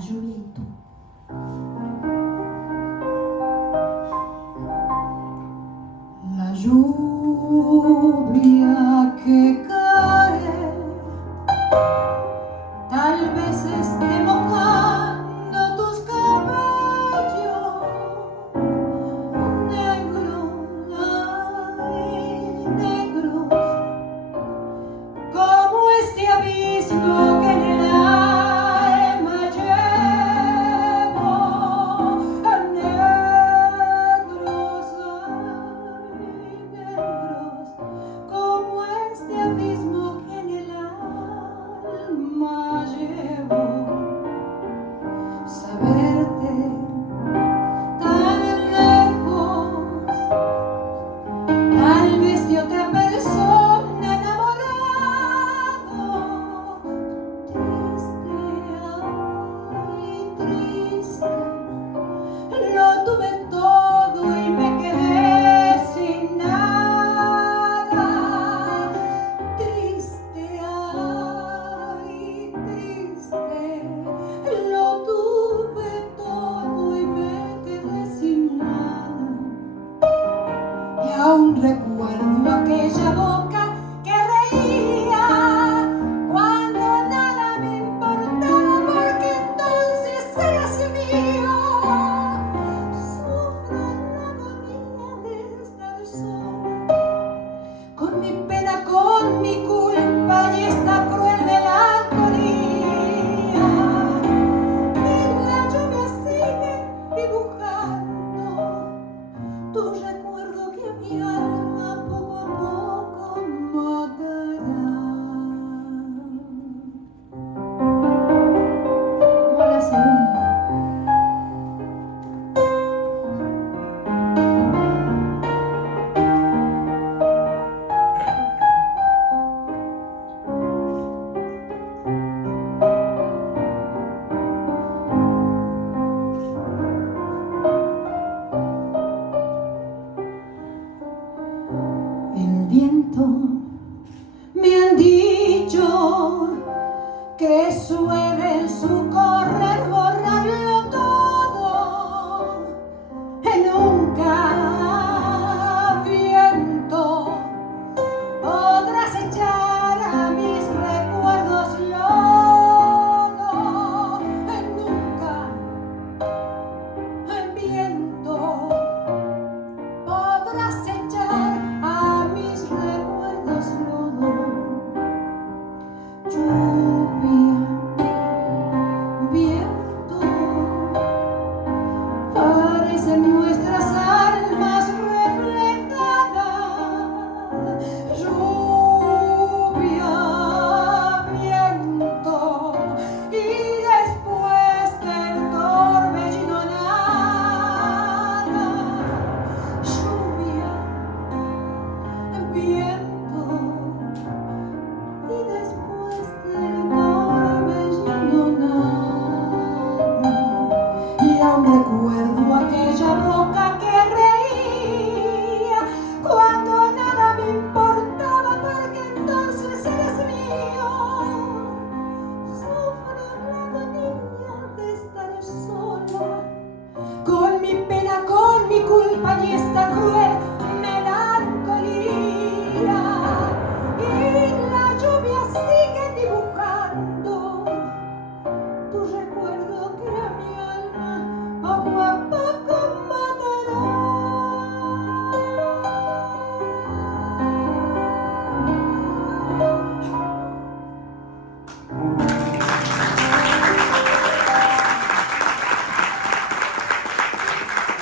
lluvia y tú. La lluvia que cae tal vez esté mojando tus cabellos negros, ay, negros, como este abismo que en el alma llevo, negros, ay, negros, como este abismo que en el alma llevo. Saberte tan lejos, tal vez de otra persona enamorado, triste, ay, triste, lo tuve todo y me quedé sin nada, triste, ay, triste, lo tuve todo y me quedé sin nada. Y aún recuerdo aquella boca que reía cuando nada me importaba, porque entonces eras mío. Sufro la agonía de estar sola, con mi pena, con mi culpa y esta cruel melancolía. Y la lluvia sigue dibujando tu recuerdo que a mi alma poco a poco matará. Como la segunda. El viento, me han dicho que suele en su correr borrar